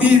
3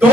2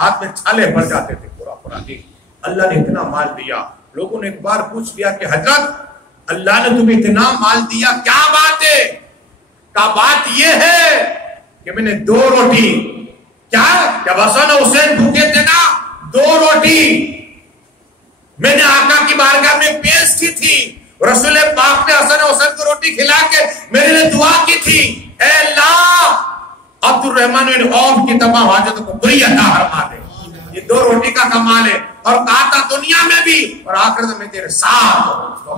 ہاتھ میں چھالے پڑ جاتے تھے پورا پورا دن. اللہ نے اتنا مال دیا. لوگوں نے ایک بار پوچھ لیا کہ حضرت اللہ نے تمہیں اتنا مال دیا کیا بات ہے؟ کا بات یہ ہے کہ میں نے 2 روٹی, کیا جب حسن حسین بھوکے تھے نا, 2 روٹی میں نے آقا کی بارگاہ میں پیش کی تھی. رسول پاک نے حسن حسین کو روٹی کھلا کے میرے لیے دعا کی تھی, اے اللہ عبد الرحمن بن عوف کی تمام حاجتوں کو پوری عطا فرما دے. یہ 2 روٹی کا کمال ہے. اور کہا تھا دنیا میں بھی اور آخرت میں تیرے ساتھ,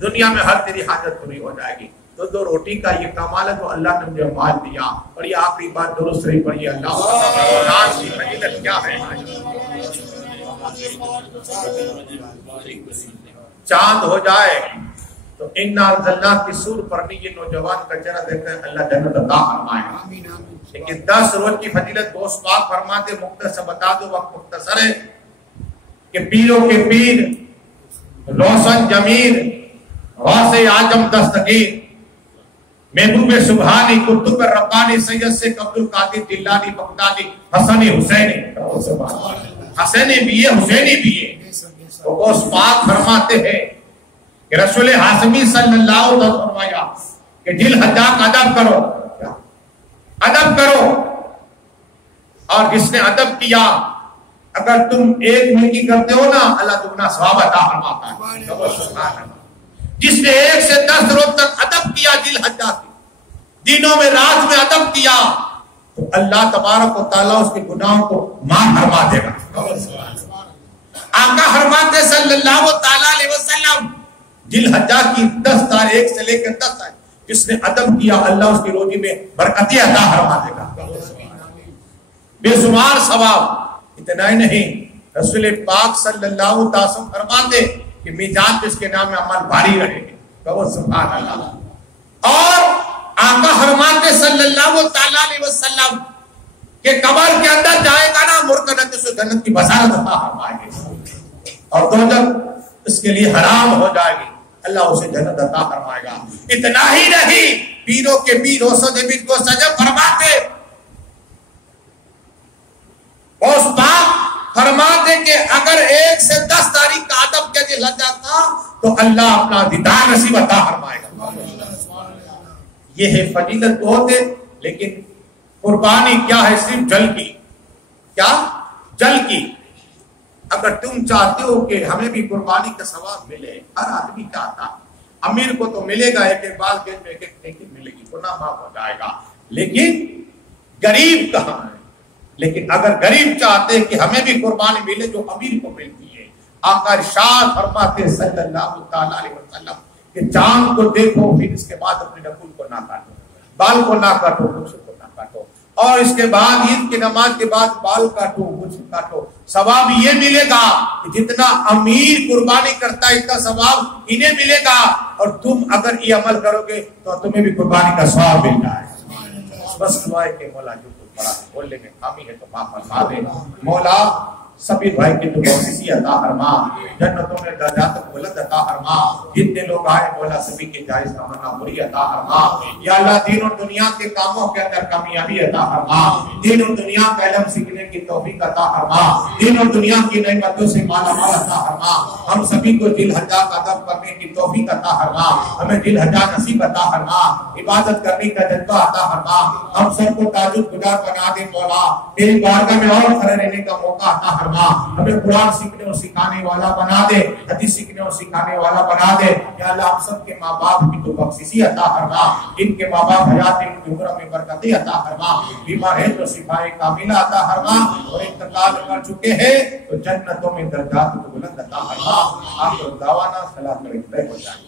دنیا میں ہر تیری حاجت پوری ہو جائے گی. تو 2 روٹی کا یہ کمال ہے تو اللہ نے مجھے مال دیا. اور یہ آخری بات درست رہی پڑی ہے اللہ ناز کی فضیلت کیا ہے. چاند ہو جائے تو انا انزلنا کی سور پڑھنی, یہ نوجوان کا چہرہ دیکھتے ہیں اللہ جنت عطا فرمائے. لیکن 10 روز کی فضیلت دوست پاک فرماتے, مختصر بتا دو, وقت مختصر ہے, کہ پیروں کے پیر روشن جمیر غوث اعظم دستگیر محبوب سبحانی قطب ربانی سید سے عبد القادر جیلانی بغدادی حسنی حسینی, حسینی بھی ہے حسینی بھی ہے. تو غوث پاک فرماتے ہیں کہ رسول ہاشمی صلی اللہ علیہ وسلم فرمایا کہ دل حجا کا ادب کرو, ادب کرو, اور جس نے ادب کیا اگر تم 1 نیکی کرتے ہو نا اللہ دگنا ثواب عطا فرماتا ہے. جس نے 1 سے 10 روز تک ادب کیا دل حجا کی, دنوں میں رات میں ادب کیا, تو اللہ تبارک و تعالیٰ اس کے گناہوں کو معاف فرما دے گا. آقا فرماتے صلی اللہ علیہ وسلم دل حجا کی 10 تاریخ سے لے کر 10 تاریخ جس نے ادب کیا اللہ اس کی روزی میں برکتیں عطا فرما دے گا, بے شمار ثواب. اتنا ہی نہیں, رسول پاک صلی اللہ علیہ وسلم فرماتے کہ میزان پہ اس کے نام میں عمل بھاری رہے گے. سبحان اللہ. اور آقا فرماتے صلی اللہ علیہ وسلم کہ قبر کے اندر جائے گا نا مرکنت سے جنت کی بشارت عطا فرمائیں گے, اور دوزخ اس کے لیے حرام ہو جائے گی, اللہ اسے جنت عطا فرمائے گا. اتنا ہی نہیں, پیروں کے پیر حسن جمیر کو سجا فرماتے, اس پاک فرماتے کہ اگر 1 سے 10 تاریخ کا ادب کے دل جاتا تو اللہ اپنا دیدار نصیب عطا فرمائے گا. یہ ہے فضیلت بہت ہے, لیکن قربانی کیا ہے؟ صرف جل کی, کیا جل کی. اگر تم چاہتے ہو کہ ہمیں بھی قربانی کا ثواب ملے, ہر آدمی چاہتا, امیر کو تو ملے گا 1 بال کے میں 1 نیکی ملے گی, گناہ معاف ہو جائے گا, لیکن غریب کہاں ہے؟ لیکن اگر غریب چاہتے کہ ہمیں بھی قربانی ملے جو امیر کو ملتی ہے, آقا ارشاد فرماتے صلی اللہ علیہ وسلم کہ چاند کو دیکھو پھر اس کے بعد اپنے نخل کو نہ کاٹو, بال کو نہ کاٹو, کچھ کو نہ کاٹو, اور اس کے بعد عید کی نماز کے بعد بال کاٹو, کچھ کاٹو. ثواب یہ ملے گا کہ جتنا امیر قربانی کرتا ہے اتنا ثواب انہیں ملے گا, اور تم اگر یہ عمل کرو گے تو تمہیں بھی قربانی کا ثواب مل جائے. بس دعا ہے کہ مولا جو کچھ بڑا بولنے میں خامی ہے تو معاف فرما دے. مولا سبھی بھائی کی تو بخشش عطا فرما, جنتوں میں درجات بلند عطا فرما. جتنے لوگ آئے مولا سبھی کی جائز تمنا پوری عطا فرما. یا اللہ دین اور دنیا کے کاموں کے اندر کامیابی عطا فرما, دین اور دنیا کا علم سیکھنے کی توفیق عطا فرما, دین اور دنیا کی نعمتوں سے مالا مال عطا فرما. ہم سبھی کو ذی الحجہ کا ادب کرنے کی توفیق عطا فرما, ہمیں ذی الحجہ نصیب عطا فرما, عبادت کرنے کا جذبہ عطا فرما. ہم سب کو تہجد گزار بنا دے مولا, تیری بارگاہ میں اور کھڑے رہنے کا موقع عطا فرما. ہمیں قرآن سیکھنے اور سکھانے والا بنا دے, حدیث سیکھنے اور سکھانے والا بنا دے. یا اللہ ہم سب کے ماں باپ کی تو بخشش عطا فرما, جن کے ماں باپ حیات ان کی عمر میں برکتیں عطا فرما, بیمار ہے تو شفاء کاملہ عطا فرما, اور انتقال کر چکے ہیں تو جنتوں میں درجات کو بلند عطا فرما. آخر دعوانا صلاۃ علیہ ہو جائے.